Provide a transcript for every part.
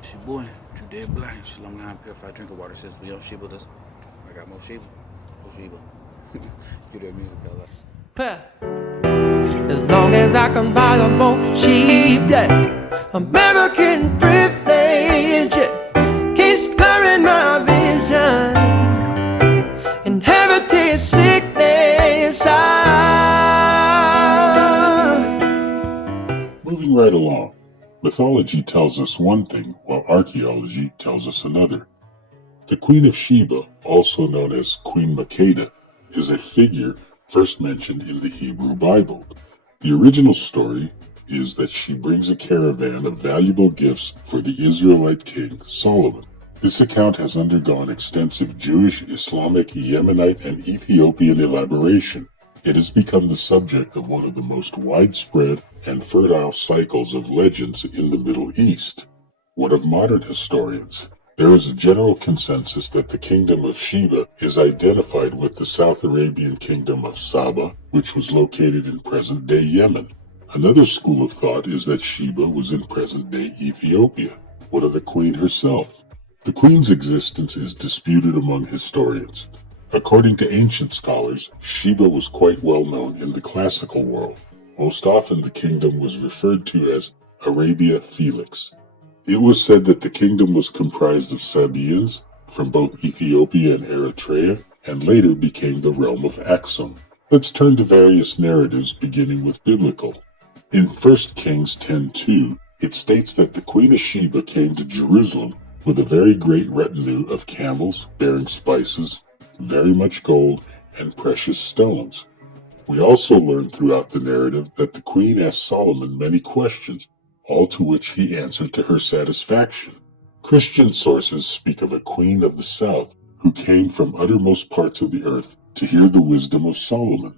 It's your boy, True Dead Black. Shalom L'Chaim, purified drinking water says we on Sheba. I got more Sheba. More Sheba. Give that music a love. As long as I can buy them both cheap, that American privilege keeps blurring my vision. Inherited sickness. Moving right along, mythology tells us one thing while archaeology tells us another. The Queen of Sheba, also known as Queen Makeda, is a figure first mentioned in the Hebrew Bible. The original story is that she brings a caravan of valuable gifts for the Israelite king Solomon. This account has undergone extensive Jewish, Islamic, Yemenite, and Ethiopian elaboration. It has become the subject of one of the most widespread and fertile cycles of legends in the Middle East. What of modern historians? There is a general consensus that the kingdom of Sheba is identified with the South Arabian kingdom of Saba, which was located in present-day Yemen. Another school of thought is that Sheba was in present-day Ethiopia. What of the queen herself? The queen's existence is disputed among historians. According to ancient scholars, Sheba was quite well known in the classical world. Most often the kingdom was referred to as Arabia Felix. It was said that the kingdom was comprised of Sabaeans from both Ethiopia and Eritrea, and later became the realm of Aksum. Let's turn to various narratives beginning with biblical. In 1 Kings 10:2, it states that the Queen of Sheba came to Jerusalem with a very great retinue of camels bearing spices, very much gold, and precious stones. We also learn throughout the narrative that the queen asked Solomon many questions, all to which he answered to her satisfaction. Christian sources speak of a queen of the south who came from uttermost parts of the earth to hear the wisdom of Solomon.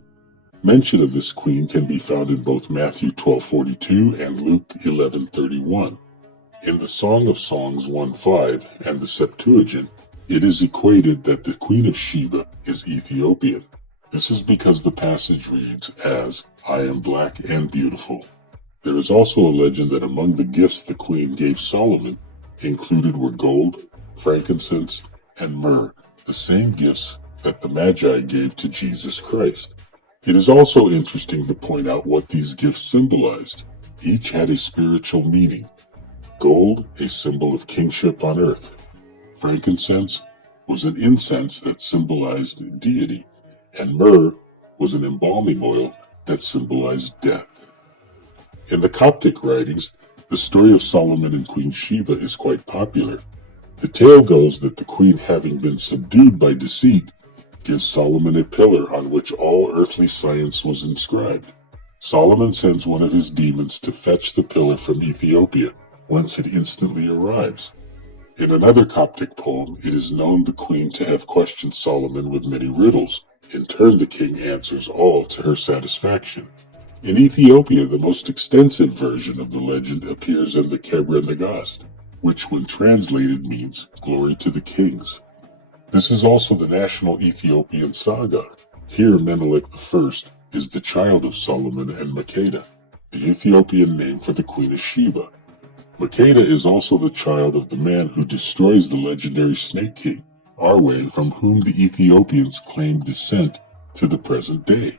Mention of this queen can be found in both Matthew 12:42 and Luke 11:31. In the Song of Songs 1:5 and the Septuagint, it is equated that the Queen of Sheba is Ethiopian. This is because the passage reads as, "I am black and beautiful." There is also a legend that among the gifts the queen gave Solomon included were gold, frankincense, and myrrh, the same gifts that the Magi gave to Jesus Christ. It is also interesting to point out what these gifts symbolized. Each had a spiritual meaning. Gold, a symbol of kingship on earth. Frankincense was an incense that symbolized deity, and myrrh was an embalming oil that symbolized death. In the Coptic writings, the story of Solomon and Queen Sheba is quite popular. The tale goes that the queen, having been subdued by deceit, gives Solomon a pillar on which all earthly science was inscribed. Solomon sends one of his demons to fetch the pillar from Ethiopia, whence it instantly arrives. In another Coptic poem, it is known the queen to have questioned Solomon with many riddles. In turn, the king answers all to her satisfaction. In Ethiopia, the most extensive version of the legend appears in the Kebra Nagast, which when translated means glory to the kings. This is also the national Ethiopian saga. Here Menelik I is the child of Solomon and Makeda, the Ethiopian name for the Queen of Sheba. Makeda is also the child of the man who destroys the legendary Snake King, Arwe, from whom the Ethiopians claim descent to the present day.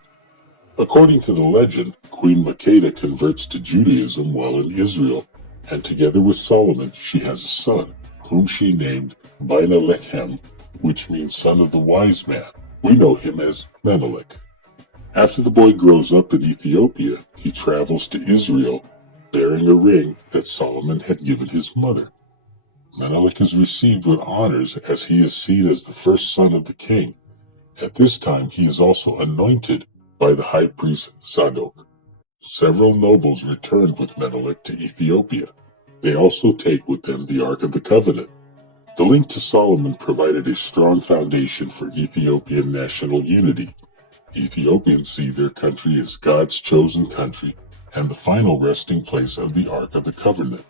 According to the legend, Queen Makeda converts to Judaism while in Israel, and together with Solomon she has a son, whom she named Bina Lechem, which means son of the wise man. We know him as Menelik. After the boy grows up in Ethiopia, he travels to Israel, bearing a ring that Solomon had given his mother. Menelik is received with honors as he is seen as the first son of the king. At this time he is also anointed by the high priest Zadok. Several nobles returned with Menelik to Ethiopia. They also take with them the Ark of the Covenant. The link to Solomon provided a strong foundation for Ethiopian national unity. Ethiopians see their country as God's chosen country and the final resting place of the Ark of the Covenant.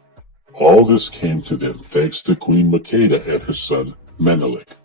All this came to them thanks to Queen Makeda and her son Menelik.